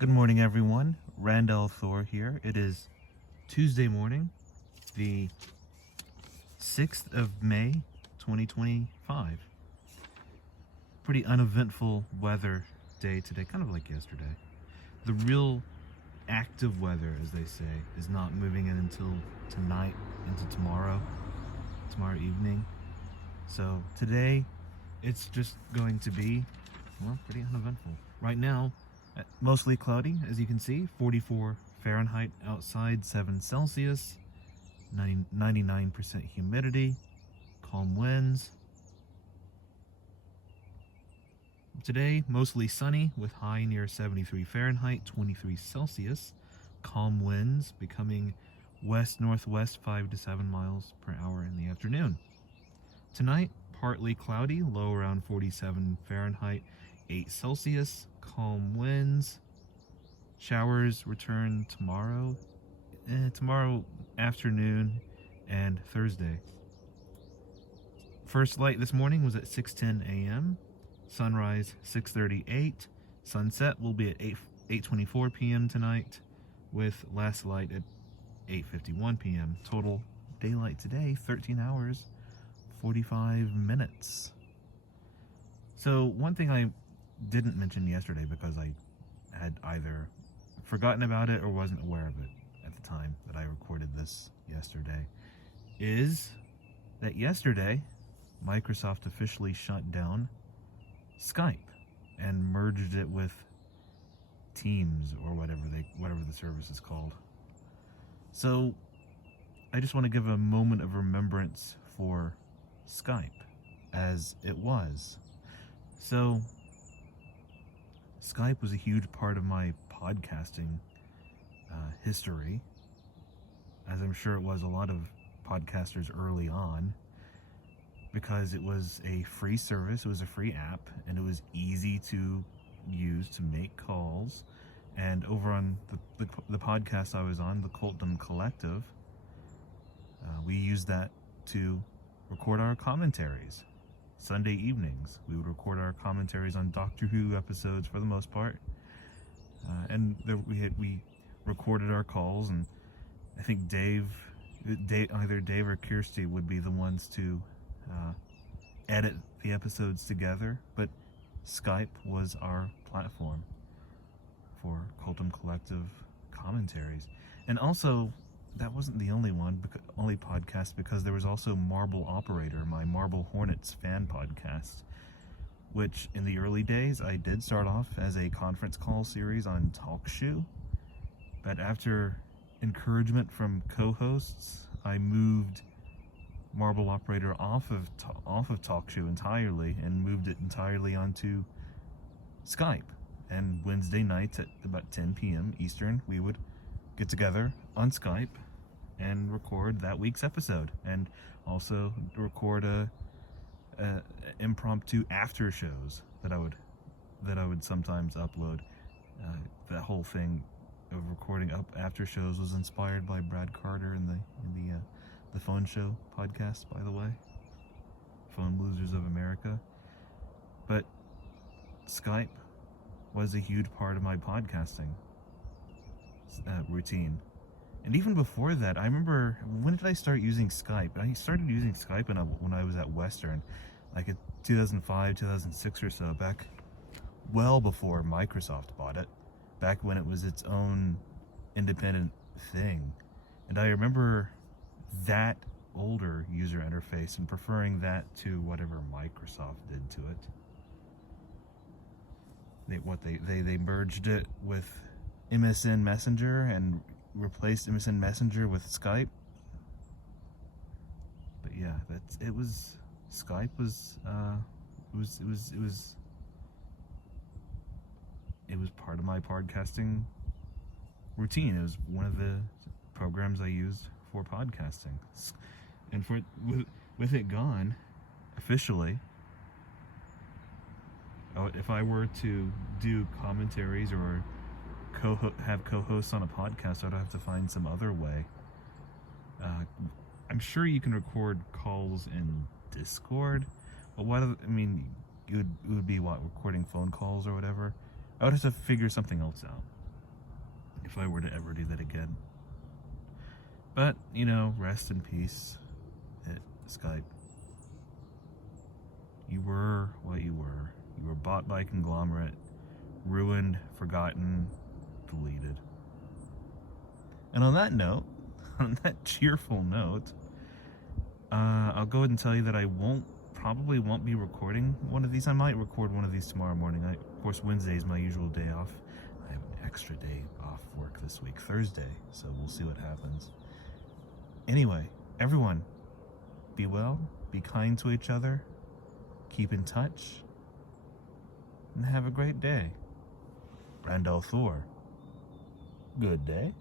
Good morning, everyone. Randall Thor here. It is Tuesday morning, the 6th of May, 2025. Pretty uneventful weather day today, kind of like yesterday. The real active weather, as they say, is not moving in until tonight, into tomorrow evening. So today, it's just going to be, well, pretty uneventful. Right now, mostly cloudy, as you can see, 44 Fahrenheit outside, 7 Celsius, 99% humidity, calm winds. Today, mostly sunny with high near 73 Fahrenheit, 23 Celsius, calm winds becoming west-northwest 5 to 7 miles per hour in the afternoon. Tonight, partly cloudy, low around 47 Fahrenheit, 8 Celsius, calm winds. Showers return tomorrow afternoon and Thursday. First light this morning was at 6:10 a.m. Sunrise 6:38. Sunset will be at 8:24 p.m. tonight, with last light at 8:51 p.m. Total daylight today 13 hours 45 minutes. So one thing I didn't mention yesterday, because I had either forgotten about it or wasn't aware of it at the time that I recorded this yesterday, is that yesterday Microsoft officially shut down Skype and merged it with Teams, or whatever the service is called. So I just want to give a moment of remembrance for Skype as it was. So Skype was a huge part of my podcasting history, as I'm sure it was a lot of podcasters early on, because it was a free service, it was a free app, and it was easy to use to make calls. And over on the podcast I was on, the Colton Collective, we used that to record our commentaries. Sunday evenings, we would record our commentaries on Doctor Who episodes for the most part, and we recorded our calls. And I think either Dave or Kirsty would be the ones to edit the episodes together. But Skype was our platform for Colton Collective commentaries. And also, that wasn't the only podcast, because there was also Marble Operator, my Marble Hornets fan podcast, which in the early days I did start off as a conference call series on TalkShoe, but after encouragement from co-hosts, I moved Marble Operator off of TalkShoe entirely and moved it entirely onto Skype. And Wednesday nights at about 10 p.m. Eastern, we would get together on Skype and record that week's episode, and also record a impromptu after shows that I would sometimes upload. That whole thing of recording up after shows was inspired by Brad Carter in the Phone Show podcast, by the way, Phone Losers of America. But Skype was a huge part of my podcasting routine. And even before that, I remember, when did I start using Skype? I started using Skype when I was at Western, like in 2005, 2006 or so, back well before Microsoft bought it, back when it was its own independent thing. And I remember that older user interface and preferring that to whatever Microsoft did to it. They merged it with MSN Messenger and replaced MSN Messenger with Skype. But yeah, Skype was part of my podcasting routine. It was one of the programs I used for podcasting. And with it gone officially, if I were to do commentaries or have co-hosts on a podcast, I'd have to find some other way. I'm sure you can record calls in Discord, but it would be recording phone calls or whatever. I would have to figure something else out. if I were to ever do that again. But, you know, rest in peace at Skype. You were what you were. You were bought by a conglomerate, ruined, forgotten, deleted. And on that note, on that cheerful note, I'll go ahead and tell you that I probably won't be recording one of these. I might record one of these tomorrow morning. Of course, Wednesday is my usual day off. I have an extra day off work this week, Thursday, so we'll see what happens. Anyway, everyone, be well, be kind to each other, keep in touch, and have a great day. Randall Thor, good day.